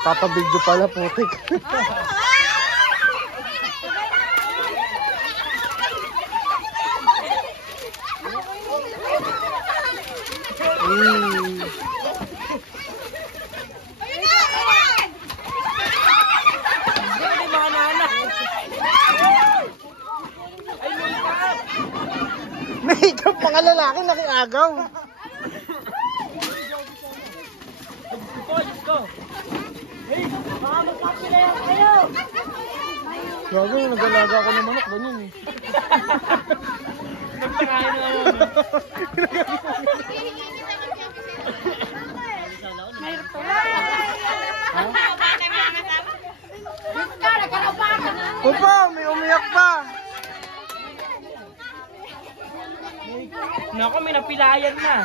Papabidyo pala, putik. Makeup mga lalaki nakiagaw. Gago, nag-alaga ako ng manok, ganyan eh. Nagpakain na naman. Opa, may umiyak pa. Nako, may napilayan na.